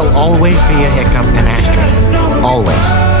will always be a hiccup in Astrid. Always.